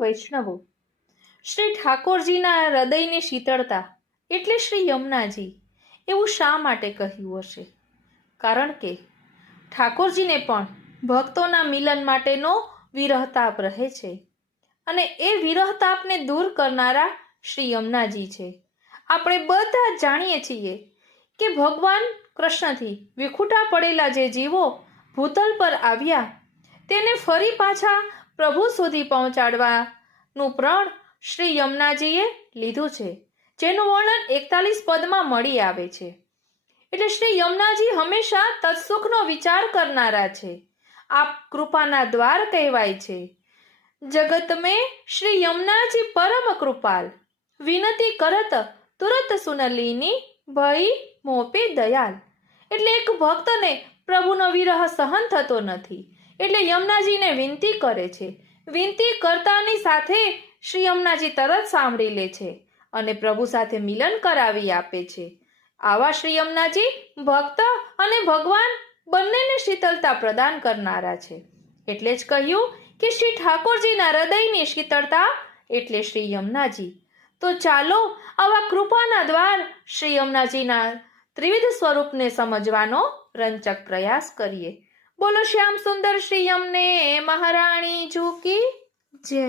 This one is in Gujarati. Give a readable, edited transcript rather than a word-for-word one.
વૈષ્ણવો, શ્રી ઠાકોરજીના હૃદયની શીતળતા એટલે શ્રી યમુનાજી એવું શા માટે કહ્યું હશે? કારણ કે ઠાકોરજીને પણ ભક્તોના મિલન માટેનો વિરહતાપ રહે છે અને એ વિરહતાપને દૂર કરનારા શ્રી યમુનાજી છે. આપણે બધા જાણીએ છીએ કે ભગવાન કૃષ્ણથી વિખૂટા પડેલા જે જીવો ભૂતલ પર આવ્યા તેને ફરી પાછા પ્રભુ સુધી પહોંચાડવાનું પ્રણ શ્રી યમુનાજીએ લીધું છે, જેનું વર્ણન 41 પદમાં મળી આવે છે. એટલે શ્રી યમુનાજી હંમેશા તત્સુખનો વિચાર કરનારા છે. આપ કૃપાના દ્વાર કહેવાય છે. જગત મેં શ્રી યમુનાજી પરમ કૃપાલ, વિનતી કરત તુરત સુનલીની ભઈ મોપે દયાલ. એટલે એક ભક્તને પ્રભુનો વિરહ સહન થતો નથી એટલે યમુનાજીને વિનંતી કરે છે. વિનંતી કરતાની સાથે શ્રી યમુનાજી તરત સાંભળી લે છે અને પ્રભુ સાથે મિલન કરાવી આપે છે. આવા શ્રી યમુનાજી ભક્ત અને ભગવાન બંનેને શીતળતા પ્રદાન કરનારા છે. એટલે જ કહ્યું કે શ્રી ઠાકોરજીના હૃદયની શીતળતા એટલે શ્રી યમુનાજી. તો ચાલો આવા કૃપાના દ્વાર શ્રી યમુનાજીના ત્રિવિધ સ્વરૂપને સમજવાનો રંચક પ્રયાસ કરીએ. બોલો શ્યામ સુંદર શ્રી યમને મહારાણી કી જય.